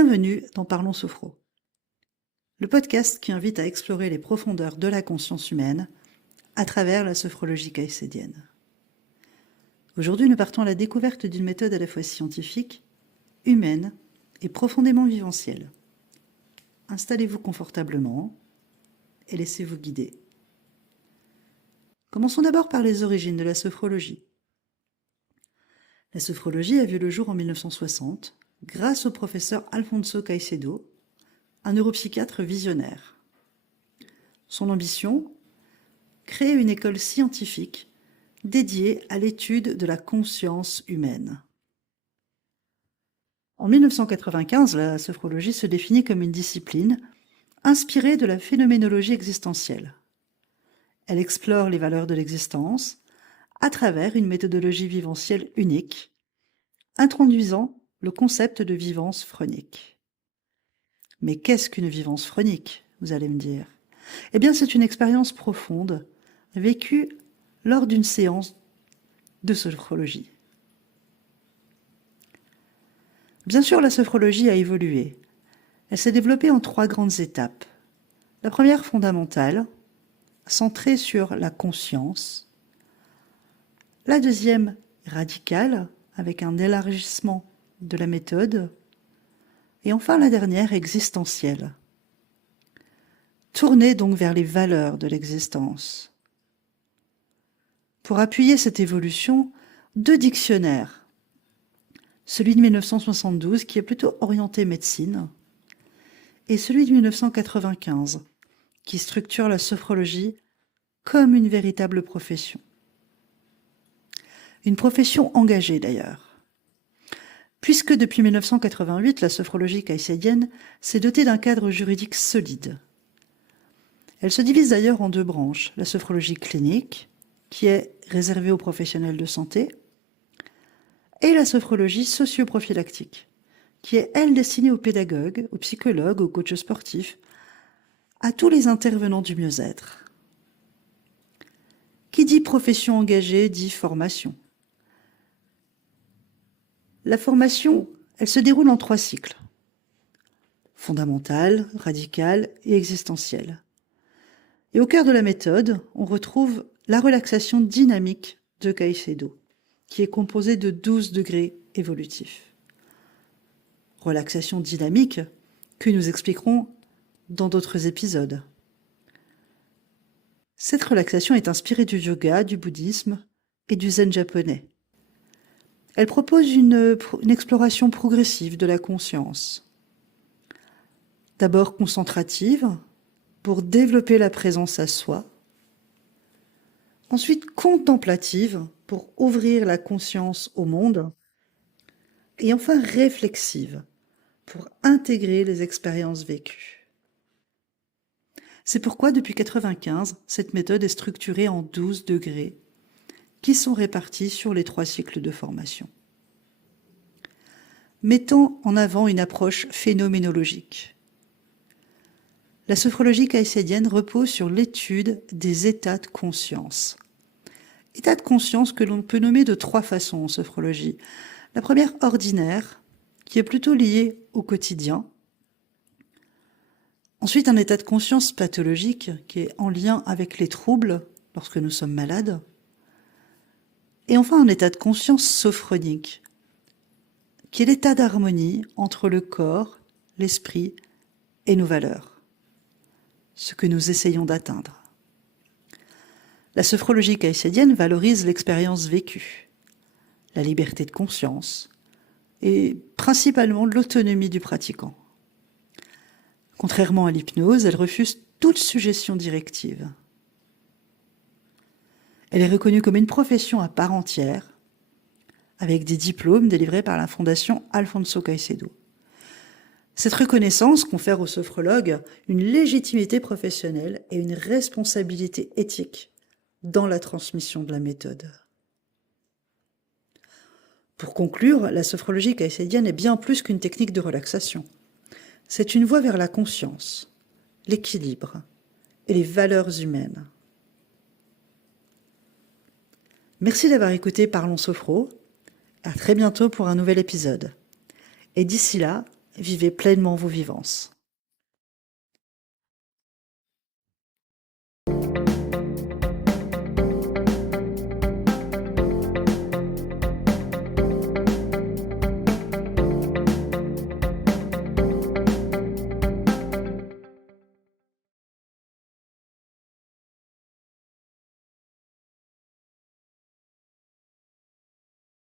Bienvenue dans Parlons Sophro, le podcast qui invite à explorer les profondeurs de la conscience humaine à travers la sophrologie caïcédienne. Aujourd'hui, nous partons à la découverte d'une méthode à la fois scientifique, humaine et profondément vivencielle. Installez-vous confortablement et laissez-vous guider. Commençons d'abord par les origines de la sophrologie. La sophrologie a vu le jour en 1960 grâce au professeur Alfonso Caicedo, un neuropsychiatre visionnaire. Son ambition ? Créer une école scientifique dédiée à l'étude de la conscience humaine. En 1995, la sophrologie se définit comme une discipline inspirée de la phénoménologie existentielle. Elle explore les valeurs de l'existence à travers une méthodologie vivencielle unique, introduisant le concept de vivance phronique. Mais qu'est-ce qu'une vivance phronique, vous allez me dire ? Eh bien, c'est une expérience profonde, vécue lors d'une séance de sophrologie. Bien sûr, la sophrologie a évolué. Elle s'est développée en 3 grandes étapes. La première fondamentale, centrée sur la conscience. La deuxième, radicale, avec un élargissement de la méthode. Et enfin, la dernière, existentielle. Tournée donc vers les valeurs de l'existence. Pour appuyer cette évolution, 2 dictionnaires. Celui de 1972, qui est plutôt orienté médecine, et celui de 1995, qui structure la sophrologie comme une véritable profession. Une profession engagée d'ailleurs. Puisque depuis 1988, la sophrologie caïcédienne s'est dotée d'un cadre juridique solide. Elle se divise d'ailleurs en 2 branches, la sophrologie clinique, qui est réservée aux professionnels de santé, et la sophrologie socioprophylactique, qui est, elle, destinée aux pédagogues, aux psychologues, aux coachs sportifs, à tous les intervenants du mieux-être. Qui dit profession engagée dit formation. La formation, elle se déroule en 3 cycles. Fondamentale, radicale et existentielle. Et au cœur de la méthode, on retrouve la relaxation dynamique de Caicedo, qui est composée de 12 degrés évolutifs. Relaxation dynamique que nous expliquerons dans d'autres épisodes. Cette relaxation est inspirée du yoga, du bouddhisme et du zen japonais. Elle propose une exploration progressive de la conscience. D'abord concentrative, pour développer la présence à soi. Ensuite contemplative, pour ouvrir la conscience au monde. Et enfin réflexive, pour intégrer les expériences vécues. C'est pourquoi depuis 1995, cette méthode est structurée en 12 degrés, qui sont répartis sur les 3 cycles de formation. Mettant en avant une approche phénoménologique. La sophrologie caïcédienne repose sur l'étude des états de conscience. États de conscience que l'on peut nommer de 3 façons en sophrologie. La première, ordinaire, qui est plutôt liée au quotidien. Ensuite, un état de conscience pathologique, qui est en lien avec les troubles lorsque nous sommes malades. Et enfin, un état de conscience sophronique, qui est l'état d'harmonie entre le corps, l'esprit et nos valeurs, ce que nous essayons d'atteindre. La sophrologie caïcédienne valorise l'expérience vécue, la liberté de conscience et principalement l'autonomie du pratiquant. Contrairement à l'hypnose, elle refuse toute suggestion directive. Elle est reconnue comme une profession à part entière, avec des diplômes délivrés par la Fondation Alfonso Caicedo. Cette reconnaissance confère aux sophrologues une légitimité professionnelle et une responsabilité éthique dans la transmission de la méthode. Pour conclure, la sophrologie caïcédienne est bien plus qu'une technique de relaxation. C'est une voie vers la conscience, l'équilibre et les valeurs humaines. Merci d'avoir écouté Parlons Sophro. À très bientôt pour un nouvel épisode. Et d'ici là, vivez pleinement vos vivances.